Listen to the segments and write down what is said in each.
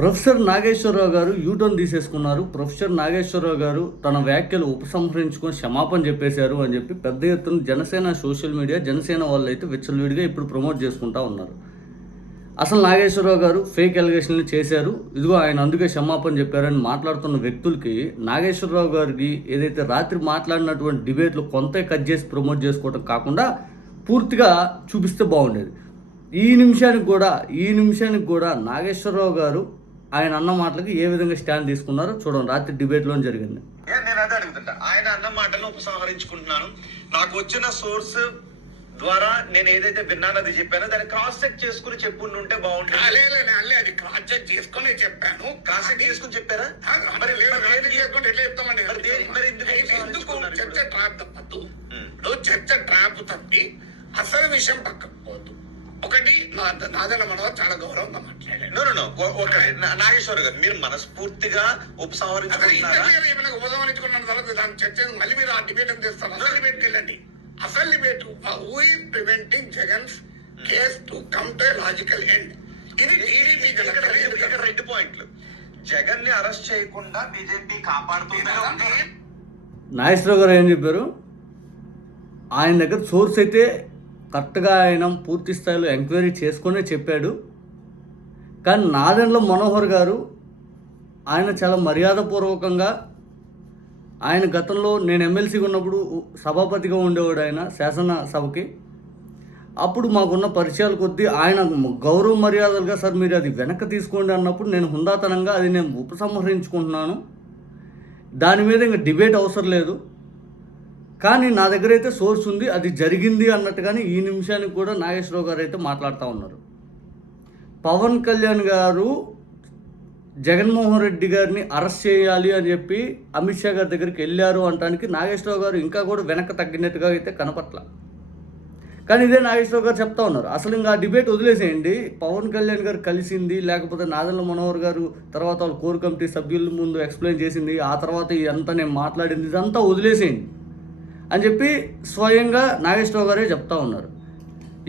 Professor Nageswararao గారు U turn తీసేసుకున్నారు. Professor Nageswararao గారు తన వ్యాఖ్యలు ఉపసంహరించుకొని క్షమాపణ చెప్పేశారు అని చెప్పి పెద్ద ఎత్తున జనసేన సోషల్ మీడియా, జనసేన వాళ్ళు అయితే విచ్చలవిడిగా ఇప్పుడు ప్రమోట్ చేసుకుంటా ఉన్నారు. అసలు నాగేశ్వరరావు గారు ఫేక్ ఎలిగేషన్లు చేశారు, ఇదిగో ఆయన అందుకే క్షమాపణ చెప్పారని మాట్లాడుతున్న వ్యక్తులకి నాగేశ్వరరావు గారికి ఏదైతే రాత్రి మాట్లాడినటువంటి డిబేట్లు కొంత కట్ చేసి ప్రమోట్ చేసుకోవడం కాకుండా పూర్తిగా చూపిస్తే బాగుండేది. ఈ నిమిషానికి కూడా నాగేశ్వరరావు గారు ఆయన అన్న మాటలకి ఏ విధంగా స్టాండ్ తీసుకున్నారో చూడండి. రాత్రి డిబేట్లో జరిగింది. నేను అదే అడుగుతుంటా, ఆయన అన్న మాటలను ఉపసంహరించుకుంటున్నాను. నాకు వచ్చిన సోర్స్ ద్వారా నేను ఏదైతే విన్నానో అది చెప్పానో దాన్ని క్రాస్ చెక్ చేసుకుని చెప్పుంటే బాగుంటుంది. అది క్రాస్ చెక్ చేసుకుని చెప్పాను. క్రాస్ చెక్ చేసుకుని చెప్పారా? మరి ఎందుకు చర్చ ట్రాప్ తప్పదు? చర్చ ట్రాప్ తప్పి అసలు విషయం పక్కకు పోదు. ఒకటి నాదన్న మనోహర్ చాలా గౌరవంగా మాట్లాడాడు. నాగేశ్వర గారు, మీరు మనస్ఫూర్తిగా ఉపసంహరించుకున్న తర్వాత దాని చర్చ మళ్ళీ మీరు ఆ డిబేట్ చేస్తారు. అసలు డిబేట్కి వెళ్ళండి. అసలు debate who is preventing Jagan's case to come to logical end. ఇది టీడీపీ రెండు పాయింట్లు. జగన్ ని అరెస్ట్ చేయకుండా బీజేపీ కాపాడుతుంది. నాగేశ్వరరావు గారు ఏం చెప్పారు? ఆయన దగ్గర సోర్స్ అయితే కరెక్ట్గా ఆయన పూర్తి స్థాయిలో ఎంక్వైరీ చేసుకునే చెప్పాడు. కానీ నాదెండ్ల మనోహర్ గారు ఆయన చాలా మర్యాదపూర్వకంగా, ఆయన గతంలో నేను ఎమ్మెల్సీగా ఉన్నప్పుడు సభాపతిగా ఉండేవాడు ఆయన శాసనసభకి. అప్పుడు మాకున్న పరిచయాల కొద్దీ ఆయన గౌరవ మర్యాదలుగా, సార్ మీరు అది వెనక్కి తీసుకోండి అన్నప్పుడు నేను హుందాతనంగా అది నేను ఉపసంహరించుకుంటున్నాను, దాని మీద ఇంకా డిబేట్ అవసరం లేదు, కానీ నా దగ్గర అయితే సోర్స్ ఉంది, అది జరిగింది అన్నట్టుగానే ఈ నిమిషానికి కూడా నాగేశ్వరరావు గారు అయితే మాట్లాడుతూ ఉన్నారు. పవన్ కళ్యాణ్ గారు జగన్మోహన్ రెడ్డి గారిని అరెస్ట్ చేయాలి అని చెప్పి అమిత్ షా గారి దగ్గరికి వెళ్ళారు అనడానికి నాగేశ్వరరావు గారు ఇంకా కూడా వెనక్కి తగ్గినట్టుగా అయితే కనపట్ల. కానీ ఇదే నాగేశ్వరరావు గారు చెప్తా ఉన్నారు, అసలు ఇంకా డిబేట్ వదిలేసేయండి, పవన్ కళ్యాణ్ గారు కలిసింది, లేకపోతే నాదెండ్ల మనోహర్ గారు తర్వాత వాళ్ళు కోర్ కమిటీ సభ్యుల ముందు ఎక్స్ప్లెయిన్ చేసింది, ఆ తర్వాత ఇదంతా నేను మాట్లాడింది, ఇదంతా వదిలేసేయండి అని చెప్పి స్వయంగా నాగేశ్వరరావు గారే చెప్తా ఉన్నారు.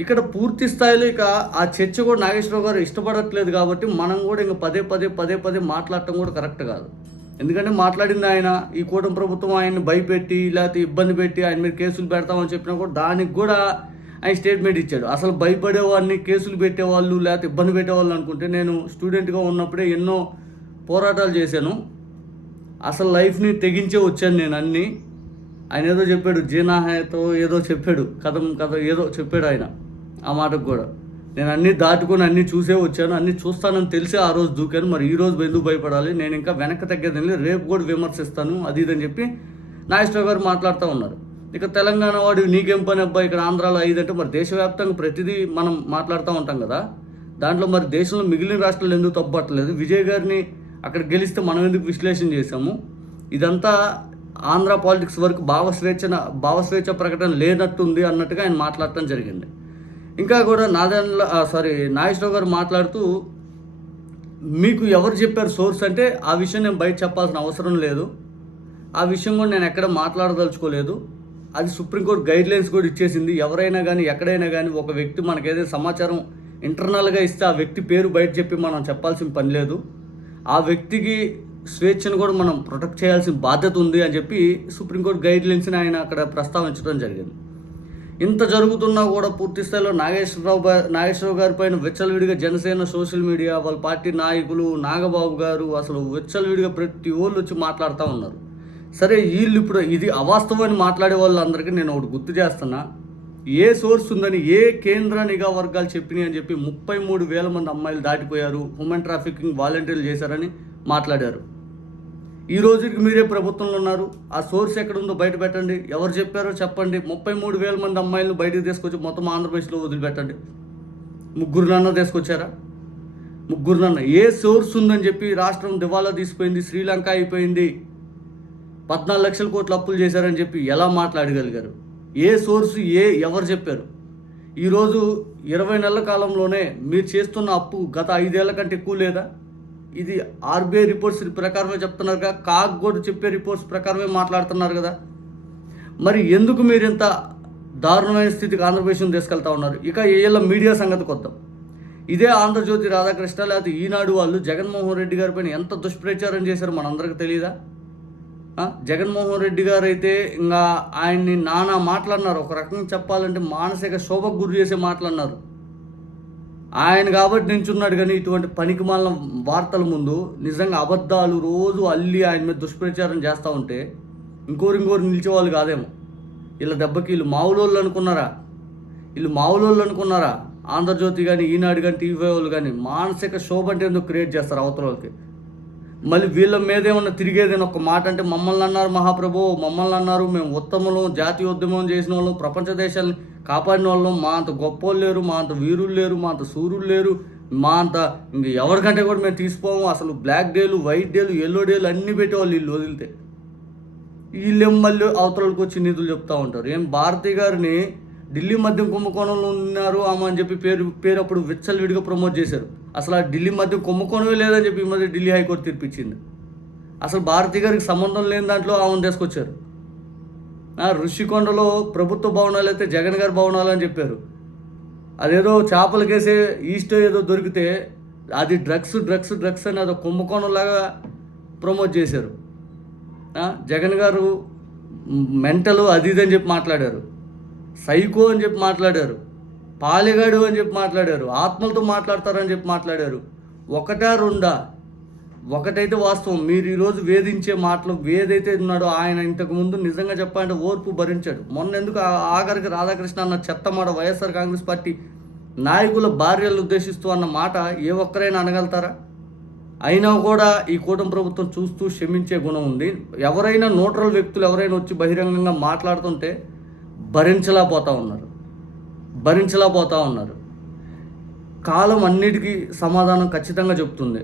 ఇక్కడ పూర్తి స్థాయిలో ఇక ఆ చర్చ కూడా నాగేశ్వరరావు గారు ఇష్టపడట్లేదు కాబట్టి మనం కూడా ఇంకా పదే మాట్లాడటం కూడా కరెక్ట్ కాదు. ఎందుకంటే మాట్లాడింది ఆయన, ఈ కూటమి ప్రభుత్వం ఆయన్ని భయపెట్టి లేకపోతే ఇబ్బంది పెట్టి ఆయన మీద కేసులు పెడతామని చెప్పినా కూడా దానికి కూడా ఆయన స్టేట్మెంట్ ఇచ్చాడు. అసలు భయపడేవాడిని, కేసులు పెట్టేవాళ్ళు లేకపోతే ఇబ్బంది పెట్టేవాళ్ళు అనుకుంటే, నేను స్టూడెంట్గా ఉన్నప్పుడే ఎన్నో పోరాటాలు చేశాను, అసలు లైఫ్ని తెగించే వచ్చాను నేను అన్నీ. ఆయన ఏదో చెప్పాడు, జీనాహతో ఏదో చెప్పాడు, కథ ఏదో చెప్పాడు ఆయన. ఆ మాటకు కూడా నేను అన్నీ దాటుకొని అన్నీ చూసే వచ్చాను, అన్నీ చూస్తానని తెలిసి ఆ రోజు దూకాను, మరి ఈ రోజు ఎందుకు భయపడాలి, నేను ఇంకా వెనక్కి తగ్గేదని రేపు కూడా విమర్శిస్తాను అది ఇదని చెప్పి నాగేశ్వరరావు గారు మాట్లాడుతూ ఉన్నారు. ఇక తెలంగాణ వాడు నీకేం పని అబ్బాయి, ఇక్కడ ఆంధ్రాలో ఐదంటే మరి దేశవ్యాప్తంగా ప్రతిదీ మనం మాట్లాడుతూ ఉంటాం కదా, దాంట్లో మరి దేశంలో మిగిలిన రాష్ట్రాలు ఎందుకు తప్పట్లేదు, విజయ్ గారిని అక్కడ గెలిస్తే మనం ఎందుకు విశ్లేషణ చేశాము, ఇదంతా ఆంధ్ర పాలిటిక్స్ వరకు భావస్వేచ్ఛ ప్రకటన లేనట్టుంది అన్నట్టుగా ఆయన మాట్లాడటం జరిగింది. ఇంకా కూడా నాగేశ్వరరావు గారు మాట్లాడుతూ, మీకు ఎవరు చెప్పారు సోర్స్ అంటే ఆ విషయం నేను బయట చెప్పాల్సిన అవసరం లేదు, ఆ విషయం కూడా నేను ఎక్కడ మాట్లాడదలుచుకోలేదు, అది సుప్రీంకోర్టు గైడ్లైన్స్ కూడా ఇచ్చేసింది, ఎవరైనా కానీ ఎక్కడైనా కానీ ఒక వ్యక్తి మనకు ఏదైనా సమాచారం ఇంటర్నల్గా ఇస్తే ఆ వ్యక్తి పేరు బయట చెప్పి మనం చెప్పాల్సిన పని లేదు, ఆ వ్యక్తికి స్వేచ్ఛను కూడా మనం ప్రొటెక్ట్ చేయాల్సిన బాధ్యత ఉంది అని చెప్పి సుప్రీంకోర్టు గైడ్లైన్స్ని ఆయన అక్కడ ప్రస్తావించడం జరిగింది. ఇంత జరుగుతున్నా కూడా పూర్తి స్థాయిలో నాగేశ్వరరావు గారి పైన విచ్చలవిడిగా జనసేన సోషల్ మీడియా, వాళ్ళ పార్టీ నాయకులు, నాగబాబు గారు అసలు విచ్చలవిడిగా ప్రతి ఓళ్ళు వచ్చి మాట్లాడుతూ ఉన్నారు. సరే, వీళ్ళు ఇప్పుడు ఇది అవాస్తవాన్ని మాట్లాడే వాళ్ళందరికీ నేను ఒకటి గుర్తు చేస్తున్నా, ఏ సోర్స్ ఉందని ఏ కేంద్ర నిఘా వర్గాలు చెప్పినాయి అని చెప్పి 33,000 మంది అమ్మాయిలు దాటిపోయారు, హ్యూమన్ ట్రాఫికింగ్ వాలంటీర్లు చేశారని మాట్లాడారు. ఈ రోజుకి మీరే ప్రభుత్వంలో ఉన్నారు, ఆ సోర్స్ ఎక్కడుందో బయట పెట్టండి, ఎవరు చెప్పారో చెప్పండి. 33,000 మంది అమ్మాయిలను బయటకు తీసుకొచ్చి మొత్తం ఆంధ్రప్రదేశ్లో వదిలిపెట్టండి. ముగ్గురునన్నా తీసుకొచ్చారా? ముగ్గురునన్నా ఏ సోర్స్ ఉందని చెప్పి రాష్ట్రం దివాలా తీసిపోయింది, శ్రీలంక అయిపోయింది, 14 లక్షల కోట్ల అప్పులు చేశారని చెప్పి ఎలా మాట్లాడగలిగారు? ఏ సోర్సు ఎవరు చెప్పారు? ఈరోజు 20 నెలల కాలంలోనే మీరు చేస్తున్న అప్పు గత 5 ఏళ్ల కంటే ఎక్కువ లేదా? ఇది ఆర్బీఐ రిపోర్ట్స్ ప్రకారమే చెప్తున్నారుగా, కాగ్ కూడా చెప్పే రిపోర్ట్స్ ప్రకారమే మాట్లాడుతున్నారు కదా. మరి ఎందుకు మీరు ఇంత దారుణమైన స్థితికి ఆంధ్రప్రదేశ్ని తీసుకెళ్తా ఉన్నారు? ఇక వీళ్ళ మీడియా సంగతికి వద్దాం. ఇదే ఆంధ్రజ్యోతి రాధాకృష్ణ లేకపోతే ఈనాడు వాళ్ళు జగన్మోహన్ రెడ్డి గారి పైన ఎంత దుష్ప్రచారం చేశారో మనందరికీ తెలియదా? జగన్మోహన్ రెడ్డి గారు అయితే ఇంకా ఆయన్ని నానా మాట్లాడినారు. ఒక రకంగా చెప్పాలంటే మానసిక శోభకు గురి చేసే మాట్లాడినారు. ఆయన కాబట్టి నించున్నాడు. కానీ ఇటువంటి పనికిమాలిన వార్తల ముందు నిజంగా అబద్ధాలు రోజు అల్లి ఆయన మీద దుష్ప్రచారం చేస్తూ ఉంటే ఇంకోరు నిలిచేవాళ్ళు కాదేమో. వీళ్ళ దెబ్బకి వీళ్ళు మావులోళ్ళు అనుకున్నారా? ఆంధ్రజ్యోతి కానీ ఈనాడు కానీ టీవీ వాళ్ళు కానీ మానసిక శోభ అంటే ఎందుకు క్రియేట్ చేస్తారు అవతల వాళ్ళకి? మళ్ళీ వీళ్ళ మీద ఏమన్నా తిరిగేదని ఒక మాట అంటే మమ్మల్ని అన్నారు మహాప్రభు, మమ్మల్ని అన్నారు మేము ఉత్తములు, జాతీయోద్యమం చేసిన వాళ్ళు, ప్రపంచ దేశాలను కాపాడిన వాళ్ళు, మా అంత గొప్పోళ్ళు లేరు, మా అంత వీరులు లేరు, మా అంత సూర్యులు లేరు, మా అంత ఇంక ఎవరికంటే కూడా మేము తీసిపోము, అసలు బ్లాక్ డేలు, వైట్ డేలు, ఎల్లో డేలు అన్నీ పెట్టేవాళ్ళు వీళ్ళు వదిలితే. వీళ్ళేం మళ్ళీ అవతలకి వచ్చి నిధులు చెప్తూ ఉంటారు. ఏం భారతి గారిని ఢిల్లీ మద్యం కుంభకోణంలో ఉన్నారు ఆమె అని చెప్పి పేరు అప్పుడు విచ్చలవిడిగా ప్రమోట్ చేశారు. అసలు ఆ ఢిల్లీ మద్యం కుంభకోణమే లేదని చెప్పి ఈ మధ్య ఢిల్లీ హైకోర్టు తీర్పిచ్చింది. అసలు భారతి గారికి సంబంధం లేని దాంట్లో ఆమెను తీసుకొచ్చారు. ఋషికొండలో ప్రభుత్వ భవనాలు అయితే జగన్ గారి భవనాలు అని చెప్పారు. అదేదో చేపలకేసే ఈస్ట్ ఏదో దొరికితే అది డ్రగ్స్ అని అదో కుంభకోణంలాగా ప్రమోట్ చేశారు. జగన్ గారు మెంటలు అది ఇది అని చెప్పి మాట్లాడారు, సైకో అని చెప్పి మాట్లాడారు, పాలెగాడు అని చెప్పి మాట్లాడారు, ఆత్మలతో మాట్లాడతారని చెప్పి మాట్లాడారు. ఒకటైతే వాస్తవం, మీరు ఈరోజు వేధించే మాటలు ఏదైతే ఉన్నాడో ఆయన ఇంతకుముందు నిజంగా చెప్పాలంటే ఓర్పు భరించాడు. మొన్న ఎందుకు ఆఖరికి రాధాకృష్ణ అన్న చెత్త మాట వైఎస్ఆర్ కాంగ్రెస్ పార్టీ నాయకుల భార్యలు ఉద్దేశిస్తూ అన్న మాట ఏ ఒక్కరైనా అనగలుగుతారా? అయినా కూడా ఈ కూటమి ప్రభుత్వం చూస్తూ క్షమించే గుణం ఉంది. ఎవరైనా న్యూట్రల్ వ్యక్తులు ఎవరైనా వచ్చి బహిరంగంగా మాట్లాడుతుంటే భరించలేకపోతూ ఉన్నారు. కాలం అన్నిటికీ సమాధానం ఖచ్చితంగా చెప్తుంది.